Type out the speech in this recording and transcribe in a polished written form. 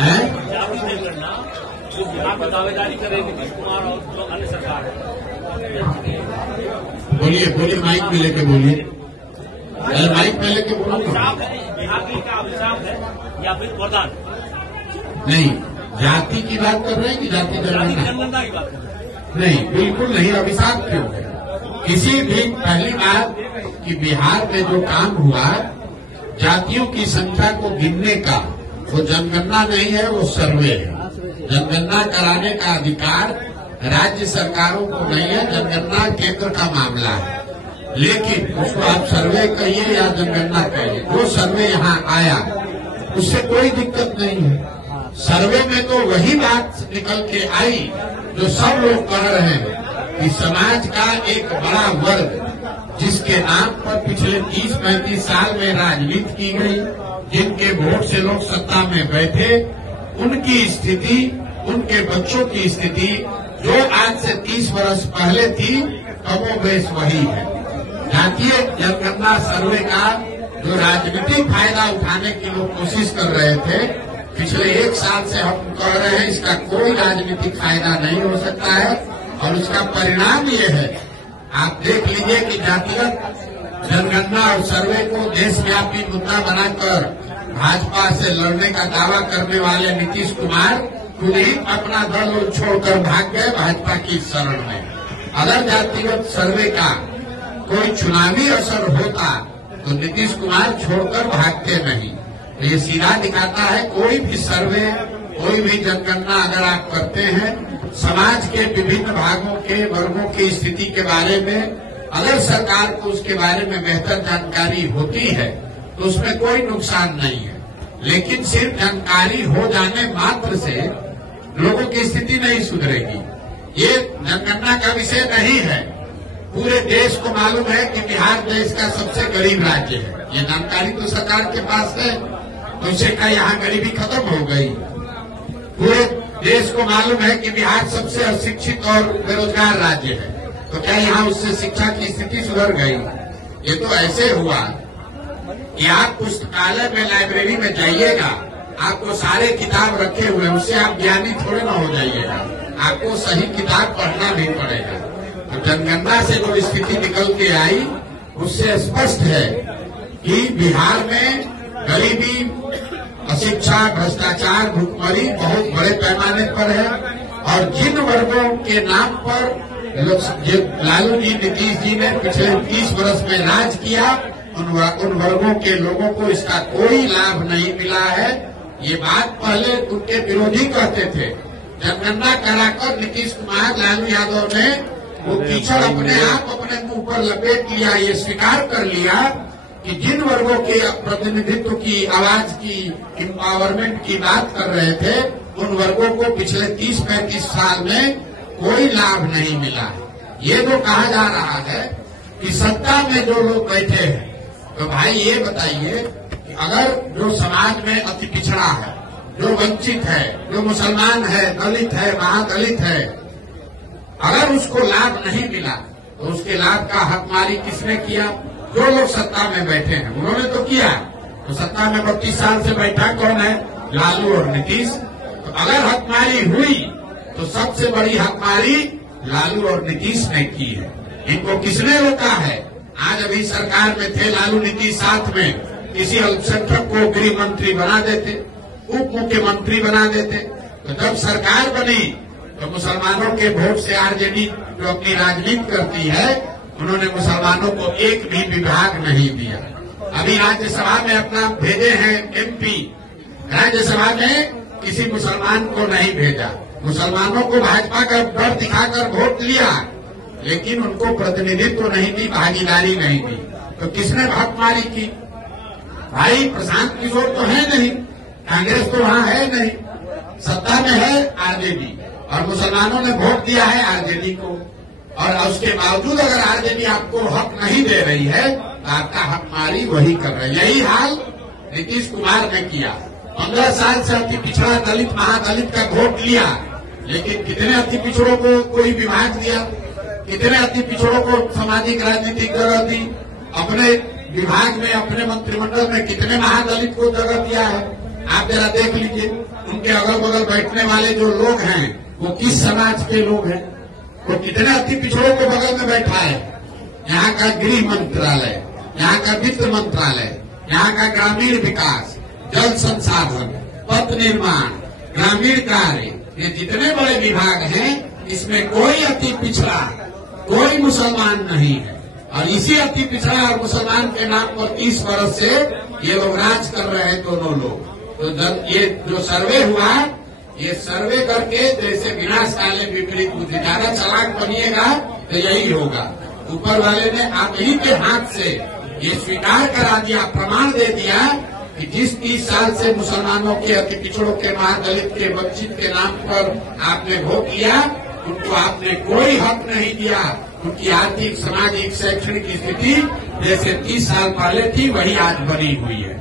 है। दावेदारी करे नीतीश कुमार और जो अन्य सरकार है। बोलिए बोलिए, माइक में लेके बोलिए, माइक में लेके बोलो। अभिशाप है बिहार के लिए, का अभिशाप है या फिर वरदान? नहीं, जाति की बात कर रहे हैं कि जाति जनगणना की बात कर रहे हैं? नहीं, बिल्कुल नहीं। अभिशाप क्यों है? किसी भी, पहली बात कि बिहार में जो काम हुआ जातियों की संख्या को गिनने का, वो जनगणना नहीं है, वो सर्वे है। जनगणना कराने का अधिकार राज्य सरकारों को नहीं है, जनगणना केंद्र का मामला है। लेकिन उसको आप सर्वे कहिए या जनगणना कहिए, जो सर्वे यहाँ आया उससे कोई दिक्कत नहीं है। सर्वे में तो वही बात निकल के आई जो सब लोग कह रहे हैं कि समाज का एक बड़ा वर्ग जिसके नाम पर पिछले 30-35 साल में राजनीति की गई, जिनके वोट से लोग सत्ता में बैठे, उनकी स्थिति, उनके बच्चों की स्थिति जो आज से 30 वर्ष पहले थी, कमोबेश वही है। जातीय जनगणना सर्वे का जो राजनीतिक फायदा उठाने की लोग कोशिश कर रहे थे, पिछले 1 साल से हम कह रहे हैं इसका कोई राजनीतिक फायदा नहीं हो सकता है। और उसका परिणाम ये है, आप देख लीजिए कि जातिगत जनगणना और सर्वे को देशव्यापी मुद्दा बनाकर भाजपा से लड़ने का दावा करने वाले नीतीश कुमार खुद ही अपना दल छोड़कर भाग गए भाजपा की शरण में। अगर जातिगत सर्वे का कोई चुनावी असर होता तो नीतीश कुमार छोड़कर भागते नहीं। तो ये सीधा दिखाता है, कोई भी सर्वे, कोई भी जनगणना अगर आप करते हैं, समाज के विभिन्न भागों के वर्गों की स्थिति के बारे में अगर सरकार को उसके बारे में बेहतर जानकारी होती है तो उसमें कोई नुकसान नहीं है। लेकिन सिर्फ जानकारी हो जाने मात्र से लोगों की स्थिति नहीं सुधरेगी। ये जनगणना का विषय नहीं है। पूरे देश को मालूम है कि बिहार देश का सबसे गरीब राज्य है। ये जानकारी तो सरकार के पास है, तो इससे क्या यहाँ गरीबी खत्म हो गई? पूरे देश को मालूम है कि बिहार सबसे अशिक्षित और बेरोजगार राज्य है, तो क्या यहाँ उससे शिक्षा की स्थिति सुधर गई? ये तो ऐसे हुआ कि आप पुस्तकालय में, लाइब्रेरी में जाइएगा, आपको सारे किताब रखे हुए, उससे आप ज्ञानी थोड़े ना हो जाइएगा, आपको सही किताब पढ़ना भी पड़ेगा। तो जनगणना से जो स्थिति निकल के आई उससे स्पष्ट है कि बिहार में गरीबी, अशिक्षा, भ्रष्टाचार, भुखमरी बहुत बड़े पैमाने पर है। और जिन वर्गों के नाम पर लालू जी, नीतीश जी ने पिछले 30 वर्ष में राज किया, उन वर्गों के लोगों को इसका कोई लाभ नहीं मिला है। ये बात पहले उनके विरोधी कहते थे। जनगणना कराकर नीतीश कुमार, लालू यादव ने वो कीचड़ अपने आप अपने मुंह पर लपेट लिया। ये स्वीकार कर लिया कि जिन वर्गों के प्रतिनिधित्व की, आवाज की, एम्पावरमेंट की बात कर रहे थे, उन वर्गों को पिछले 30-35 साल में कोई लाभ नहीं मिला है। ये जो कहा जा रहा है कि सत्ता में जो लोग बैठे हैं, तो भाई ये बताइए कि अगर जो समाज में अति पिछड़ा है, जो वंचित है, जो मुसलमान है, दलित है, महादलित है, अगर उसको लाभ नहीं मिला तो उसके लाभ का हकमारी किसने किया? जो लोग सत्ता में बैठे हैं उन्होंने तो किया। तो सत्ता में 32 साल से बैठा कौन है? लालू और नीतीश। तो अगर हकमारी हुई तो सबसे बड़ी हकमारी लालू और नीतीश ने की है। इनको किसने रोका है? आज अभी सरकार में थे लालू नीतीश, साथ में किसी अल्पसंख्यक को गृह मंत्री बना देते, उप मुख्यमंत्री बना देते। तो जब सरकार बनी तो मुसलमानों के वोट से आरजेडी जो अपनी राजनीति करती है, उन्होंने मुसलमानों को एक भी विभाग नहीं दिया। अभी राज्यसभा में अपना भेजे हैं एमपी, राज्यसभा में किसी मुसलमान को नहीं भेजा। मुसलमानों को भाजपा का डर दिखाकर वोट लिया, लेकिन उनको प्रतिनिधित्व नहीं दी, भागीदारी नहीं दी। तो किसने हकमारी की? भाई प्रशांत किशोर तो है नहीं, कांग्रेस तो वहाँ है नहीं, सत्ता में है आरजेडी, और मुसलमानों ने वोट दिया है आरजेडी को। और उसके बावजूद अगर आरजेडी आपको हक नहीं दे रही है तो आपका हकमारी वही कर रही है। यही हाल नीतीश कुमार ने किया। 15 साल से अति पिछड़ा, दलित, महादलित का वोट लिया, लेकिन कितने अति पिछड़ों को कोई विभाग दिया? कितने अति पिछड़ों को सामाजिक राजनीतिक जगह दी? अपने विभाग में, अपने मंत्रिमंडल में कितने महादलित को जगह दिया है? आप जरा देख लीजिए उनके अगल बगल बैठने वाले जो लोग हैं वो किस समाज के लोग हैं। वो कितने अति पिछड़ों के बगल में बैठा है। यहाँ का गृह मंत्रालय, यहाँ का वित्त मंत्रालय, यहाँ का ग्रामीण विकास, जल संसाधन, पथ निर्माण, ग्रामीण कार्य, ये जितने बड़े विभाग हैं इसमें कोई अति पिछड़ा, कोई मुसलमान नहीं है। और इसी अति पिछड़ा और मुसलमान के नाम पर 30 वर्ष से ये लोग राज कर रहे हैं दोनों लोग। तो ये जो सर्वे हुआ, ये सर्वे करके जैसे विनाश काले विपरीत बुद्धि, ज्यादा चालाक बनिएगा तो यही होगा। ऊपर वाले ने आप ही के हाथ से ये स्वीकार करा दिया, प्रमाण दे दिया कि जिस 30 साल से मुसलमानों के अति पिछड़ों के, महादलित के, वंचित के नाम पर आपने वोट किया, उनको आपने कोई हक नहीं दिया। उनकी आर्थिक, सामाजिक, शैक्षणिक स्थिति जैसे 30 साल पहले थी वही आज बनी हुई है।